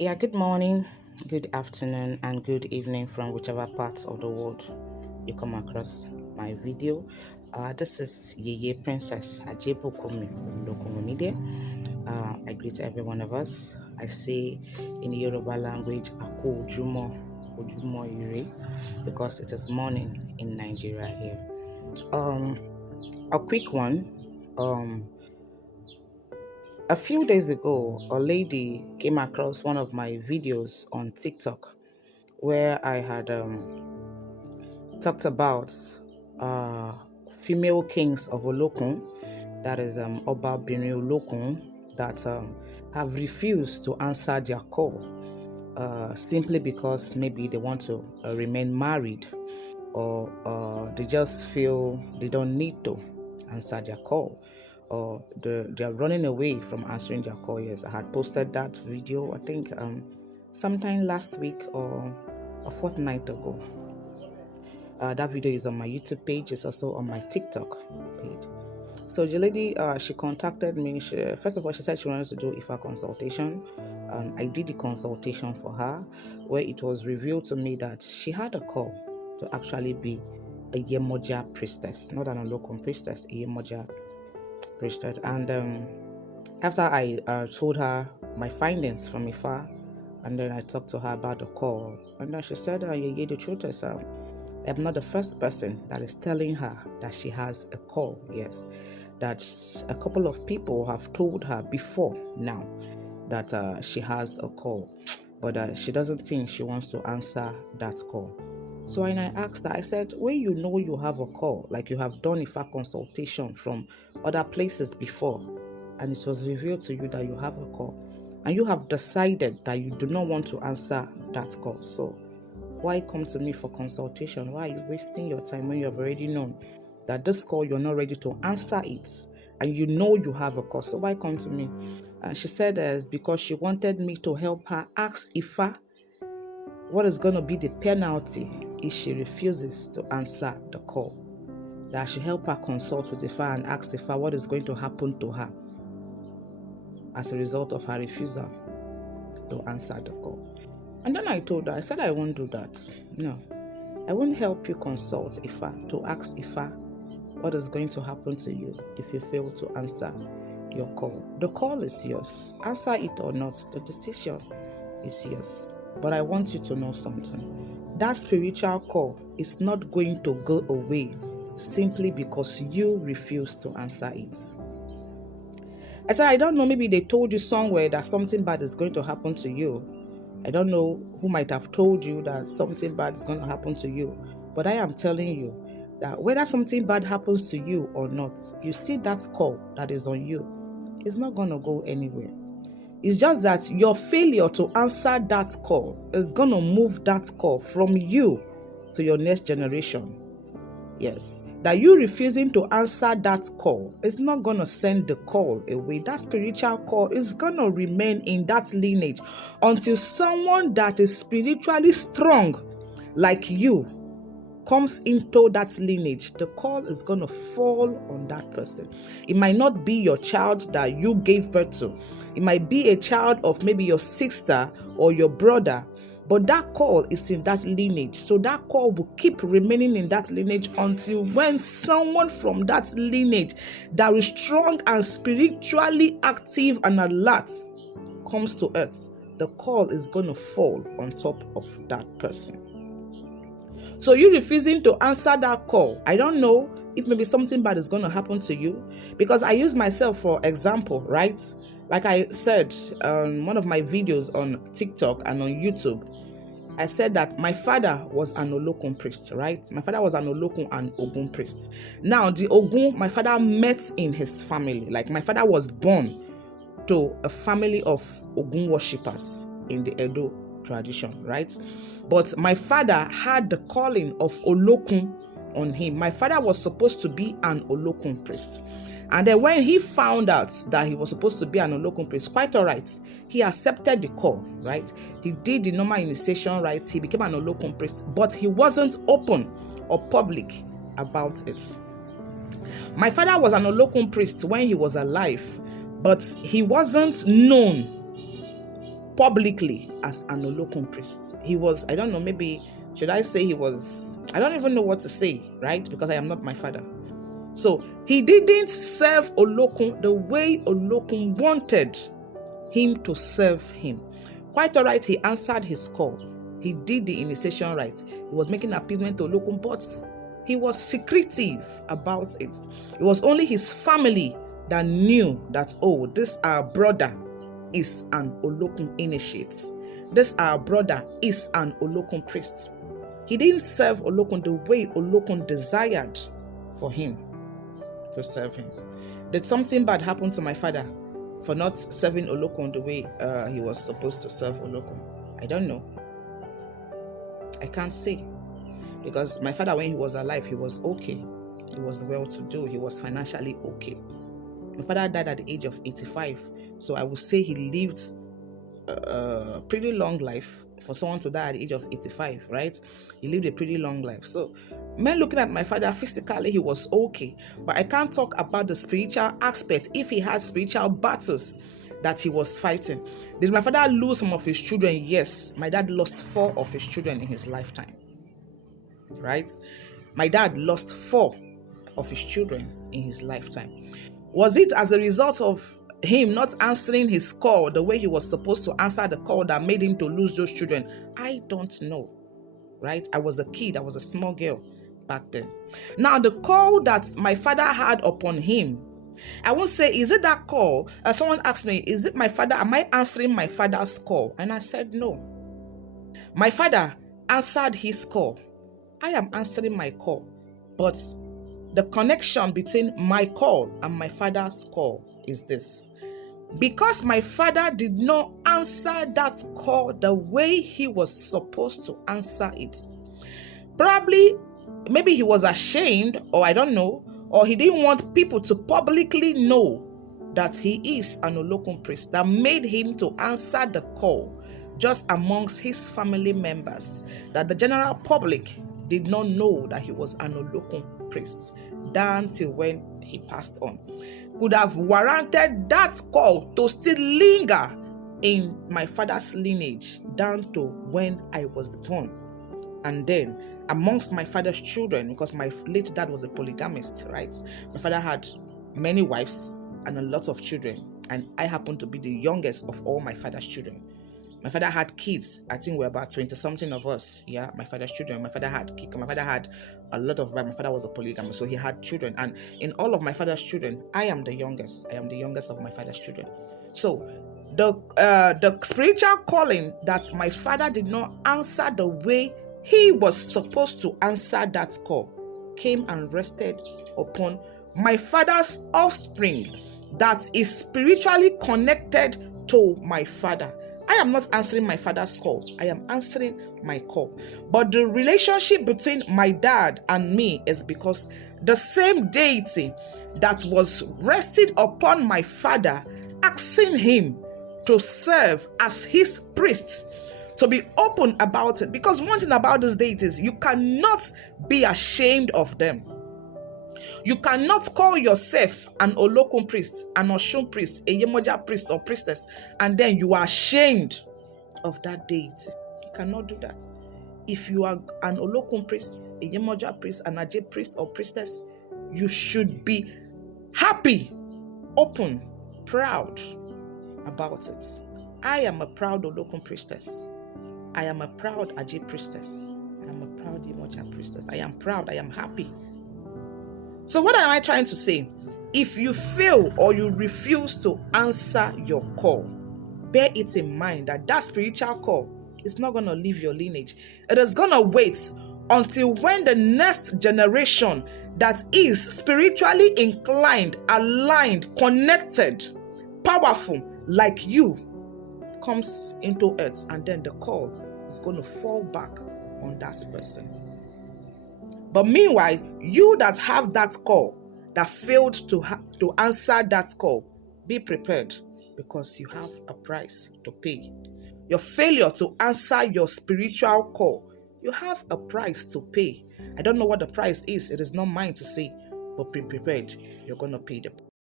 Yeah, good morning, good afternoon, and good evening from whichever part of the world you come across my video. This is Yeye Princess Ajebu Kumi Olokun Media. I greet every one of us. I say in Yoruba language, Aku Ojumo Ire, because it is morning in Nigeria here. A quick one. Um, a few days ago, a lady came across one of my videos on TikTok where I had talked about uh, female kings of Olokun, that is Obabirin Olokun, that have refused to answer their call simply because maybe they want to remain married, or they just feel they don't need to answer their call, or they're running away from answering their call. Yes, I had posted that video, I think sometime last week or a fortnight ago. That video is on my YouTube page. It's also on my TikTok page. So the lady, she contacted me. First of all, she said she wanted to do IFA consultation. I did the consultation for her, where it was revealed to me that she had a call to actually be a Yemoja priestess, not an Olokun priestess, a Yemoja priestess. And after I told her my findings from IFA, and then I talked to her about the call, and then she said, yeah, the truth is, I'm not the first person that is telling her that she has a call. Yes, that a couple of people have told her before now that she has a call, but she doesn't think she wants to answer that call. So when I asked her, I said, when you know you have a call, like you have done IFA consultation from other places before, and it was revealed to you that you have a call, and you have decided that you do not want to answer that call, so why come to me for consultation? Why are you wasting your time when you have already known that this call you're not ready to answer it, and you know you have a call? So why come to me? She said it's because she wanted me to help her ask Ifa what is going to be the penalty if she refuses to answer the call. That I should help her consult with Ifa and ask Ifa what is going to happen to her as a result of her refusal to answer the call. And then I told her, I said I won't do that. No, I won't help you consult Ifa to ask Ifa what is going to happen to you if you fail to answer your call. The call is yours. Answer it or not, the decision is yours. But I want you to know something. That spiritual call is not going to go away simply because you refuse to answer it. I said, I don't know, maybe they told you somewhere that something bad is going to happen to you. I don't know who might have told you that something bad is going to happen to you, but I am telling you that whether something bad happens to you or not, you see that call that is on you, it's not going to go anywhere. It's just that your failure to answer that call is going to move that call from you to your next generation. Yes, that you refusing to answer that call is not going to send the call away. That spiritual call is going to remain in that lineage until someone that is spiritually strong like you comes into that lineage. The call is going to fall on that person. It might not be your child that you gave birth to. It might be a child of maybe your sister or your brother, but that call is in that lineage. So that call will keep remaining in that lineage until when someone from that lineage that is strong and spiritually active and alert comes to earth, the call is going to fall on top of that person. So you refusing to answer that call, I don't know if maybe something bad is going to happen to you, because I use myself for example, right? Like I said on one of my videos on TikTok and on YouTube, I said that my father was an Olokun priest, right? My father was an Olokun and Ogun priest. Now, the Ogun, my father met in his family. Like my father was born to a family of Ogun worshippers in the Edo tradition, right? But my father had the calling of Olokun on him. My father was supposed to be an Olokun priest. And then when he found out that he was supposed to be an Olokun priest, quite all right, he accepted the call, right? He did the normal initiation, right? He became an Olokun priest, but he wasn't open or public about it. My father was an Olokun priest when he was alive, but he wasn't known publicly as an Olokun priest. He was, I don't know, maybe, should I say he was, I don't even know what to say, right? Because I am not my father. So he didn't serve Olokun the way Olokun wanted him to serve him. Quite all right, he answered his call. He did the initiation right. He was making appeasement to Olokun, but he was secretive about it. It was only his family that knew that, oh, this our brother is an Olokun initiate. This our brother is an Olokun priest. He didn't serve Olokun the way Olokun desired for him to serve him. Did something bad happen to my father for not serving Olokun the way he was supposed to serve Olokun? I don't know. I can't say. Because my father, when he was alive, he was okay. He was well-to-do. He was financially okay. My father died at the age of 85. So I would say he lived a pretty long life for someone to die at the age of 85, right? He lived a pretty long life. So, men looking at my father, physically, he was okay. But I can't talk about the spiritual aspect. If he had spiritual battles that he was fighting. Did my father lose some of his children? Yes. My dad lost 4 of his children in his lifetime, right? My dad lost 4 of his children in his lifetime. Was it as a result of him not answering his call the way he was supposed to answer the call that made him to lose those children? I don't know, right? I was a kid. I was a small girl back then. Now, the call that my father had upon him, I won't say, is it that call? Someone asked me, is it my father? Am I answering my father's call? And I said, no. My father answered his call. I am answering my call. But the connection between my call and my father's call is this. Because my father did not answer that call the way he was supposed to answer it. Probably, maybe he was ashamed, or I don't know, or he didn't want people to publicly know that he is an Olokun priest, that made him to answer the call just amongst his family members, that the general public did not know that he was an Olokun priest, down till when he passed on. Could have warranted that call to still linger in my father's lineage down to when I was born. And then amongst my father's children, because my late dad was a polygamist, right? My father had many wives and a lot of children, and I happened to be the youngest of all my father's children. My father had kids. I think we're about 20-something of us. Yeah, my father's children. My father had a lot of, my father was a polygamist, so he had children. And in all of my father's children, I am the youngest. I am the youngest of my father's children. So the spiritual calling that my father did not answer the way he was supposed to answer that call came and rested upon my father's offspring that is spiritually connected to my father. I am not answering my father's call. I am answering my call. But the relationship between my dad and me is because the same deity that was resting upon my father, asking him to serve as his priest, to be open about it. Because one thing about these deities, you cannot be ashamed of them. You cannot call yourself an Olokun priest, an Oshun priest, a Yemoja priest or priestess, and then you are ashamed of that deity. You cannot do that. If you are an Olokun priest, a Yemoja priest, an Aje priest or priestess, you should be happy, open, proud about it. I am a proud Olokun priestess. I am a proud Aje priestess. I am a proud Yemoja priestess. I am proud. I am happy. So what am I trying to say? If you fail or you refuse to answer your call, bear it in mind that that spiritual call is not going to leave your lineage. It is going to wait until when the next generation that is spiritually inclined, aligned, connected, powerful like you comes into earth, and then the call is going to fall back on that person. But meanwhile, you that have that call, that failed to answer that call, be prepared, because you have a price to pay. Your failure to answer your spiritual call, you have a price to pay. I don't know what the price is. It is not mine to say, but be prepared. You're going to pay the price.